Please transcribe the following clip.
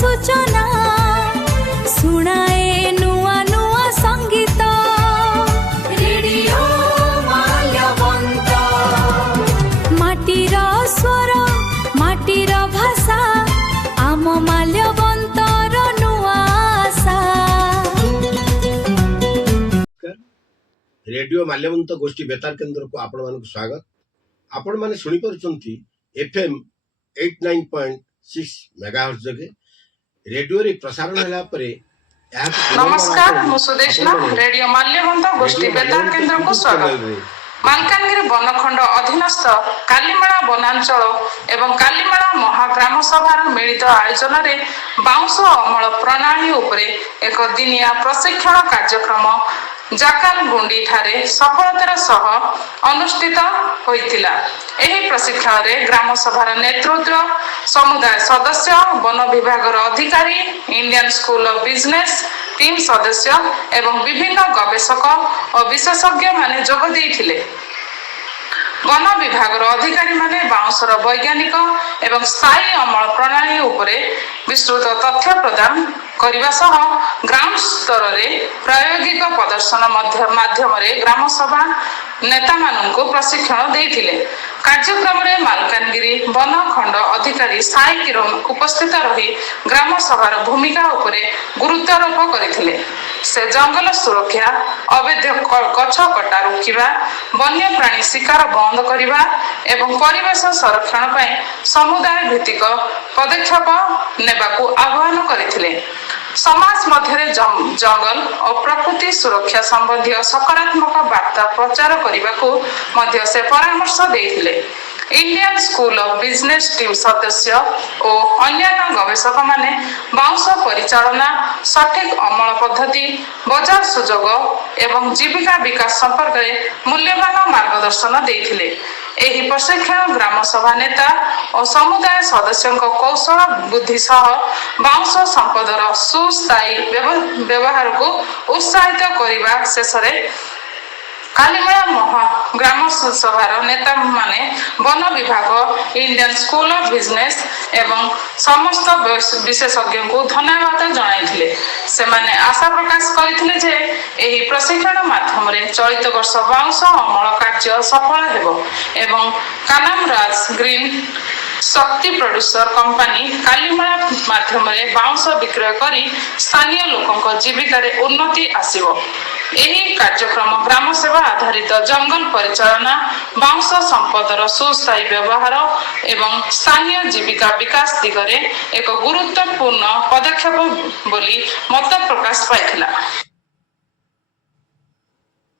सूचना शुणाए नुआ नुआ संगीत रेडियो माल्यवंत माटीर स्वर माटीर भाषा आम माल्यवंतर नुआ आशा। रेडियो माल्यवंत गोष्ठी बेतार केन्द्र को आपण मानक स्वागत। आपण माने सुनी परचंती एफएम 89.6 मेगाहर्ट्ज जगे रेडियो रे प्रसारण होला परे। नमस्कार मु सुदेशना रेडियो माल्यवंत गोष्ठी बेतार केन्द्र को स्वागत। मालकानगिरी बनखंड अधीनस्थ कालीमेला वनांचल एवं कालीमेला महाग्राम सभार मिलित आयोजन रे बाउंश अमल प्रणाली उपरे एक दिनिया प्रशिक्षण कार्यक्रम जाकालगुंडी ठारे सफलतार सह अनुष्ठित होइतिला। एही प्रशिक्षण रे ग्राम सभार नेतृत्व समुदाय सदस्य वन विभाग अधिकारी Indian school of business team सदस्य एवं विभिन्न गवेषक और विशेषज्ञ माने जोग देइथिले। वन विभाग अधिकारी माने बाउंसर वैज्ञानिक एवं स्थायी अमल प्रणाली उपरे विस्तृत तथ्य प्रदान करने सह ग्राम स्तर रे प्रायोगिक प्रदर्शन माध्यम रे ग्राम सभा नेता माननको प्रशिक्षण देइथिले। कार्यक्रम रे मालकानगिरी वन खंड अधिकारी साई किरण उपस्थित रही ग्राम सभार भूमिका उपरे गुरुत्वारोप करथिले। से जंगल सुरक्षा अवैध गछ कटा रोकिबा वन्य प्राणी शिकार बंद करबा एवं परिवेश संरक्षण पय समुदाय भित्तिक पदक्षेप नेबाकू आह्वान करथिले। समाज मध्य जंगल और प्रकृति सुरक्षा संबंधी सकारात्मक वार्ता प्रचार करने को मध्य से परामर्श देथिले। Indian school of business team सदस्य और अन्य गवेषक माने बाउंश परिचालना सठिक अमल पद्धति बाजार सुजोग एवं जीविका विकास संपर्क में मूल्यवान मार्गदर्शन देथिले। एही प्रशिक्षण ग्राम सभा नेता और समुदाय सदस्यों कौशल बुद्धि सह बाउंश संपदर सुस्थायी व्यवहार को उत्साहित करने शेष कालीमेला महाग्राम सभार नेता माने वन विभाग इंडियन स्कूल ऑफ बिजनेस एवं समस्त विशेषज्ञ को धन्यवाद जणाइथिले। से माने आशा प्रकाश करथिले जे एही प्रशिक्षण माध्यम रे चलित वर्ष बाउंश अमल कार्य सफल हेबो एवं कानामराज ग्रीन शक्ति प्रोड्यूसर कंपनी कालीमेला माध्यम रे बाउंश विक्रय करी स्थानीय लोकंक जीविका रे उन्नति आसीबो। एही कार्यक्रम ग्राम सेवा आधारित जंगल परिचालना बाउंश संपदर सुस्थायी व्यवहार एवं स्थानीय जीविका विकास दिगरे एक गुरुत्वपूर्ण पदक्षेप बोली मत प्रकाश पाइथिला।